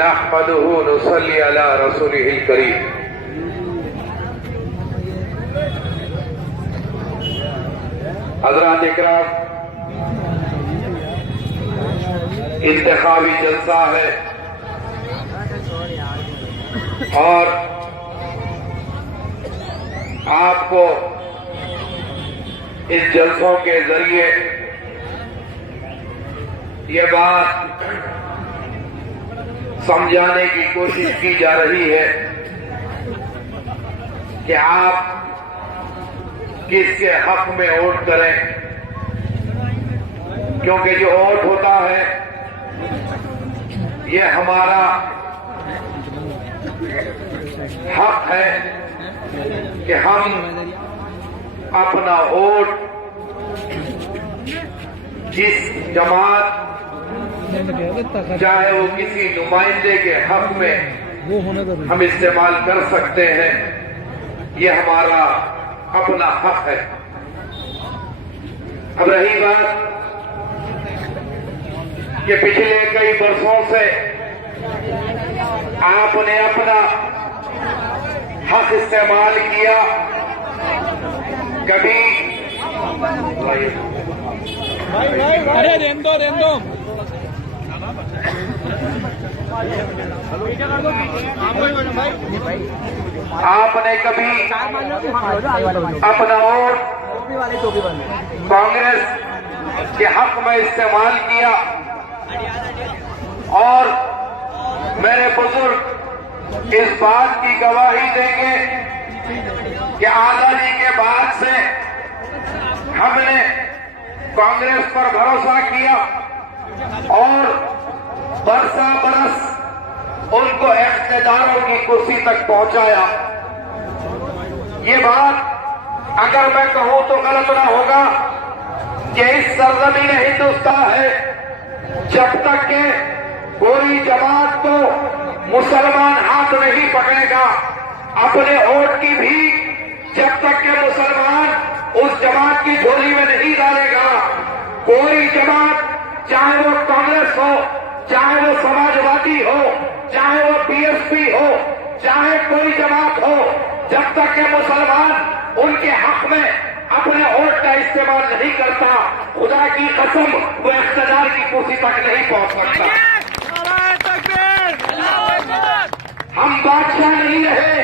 नहमदुहु व नुसल्ली अला रसूलिहिल करीम। हज़रात इकराम, इंतखाबी जलसा है और आपको इस जलसों के जरिए ये बात समझाने की कोशिश की जा रही है कि आप किसके हक में वोट करें, क्योंकि जो वोट होता है ये हमारा हक है कि हम अपना वोट जिस जमात, चाहे वो किसी नुमाइंदे के हक में हम इस्तेमाल कर सकते हैं, ये हमारा अपना हक है। अब रही बात कि पिछले कई वर्षों से आपने अपना हक इस्तेमाल किया, कभी अरे रेंदो आपने कभी अपना वोट कांग्रेस के हक में इस्तेमाल किया, और मेरे बुजुर्ग इस बात की गवाही देंगे कि आजादी के बाद से हमने कांग्रेस पर भरोसा किया और बरसा बरस उनको इख्तियारों की कुर्सी तक पहुंचाया। ये बात अगर मैं कहूं तो गलत ना होगा कि इस सरजमीन हिंदुस्तान है, जब तक के कोई जमात को मुसलमान हाथ नहीं पकड़ेगा अपने वोट की भी, जब तक के मुसलमान उस जमात की झोली में नहीं डालेगा, कोई जमात, चाहे वो कांग्रेस हो, चाहे वो समाजवादी हो, चाहे वो बीएसपी हो, चाहे कोई जमात हो, जब तक के मुसलमान उनके हक में अपने वोट का इस्तेमाल नहीं करता, खुदा की कसम वो इख्तियार की कुर्सी तक नहीं पहुंच सकता। हम बादशाह नहीं रहे,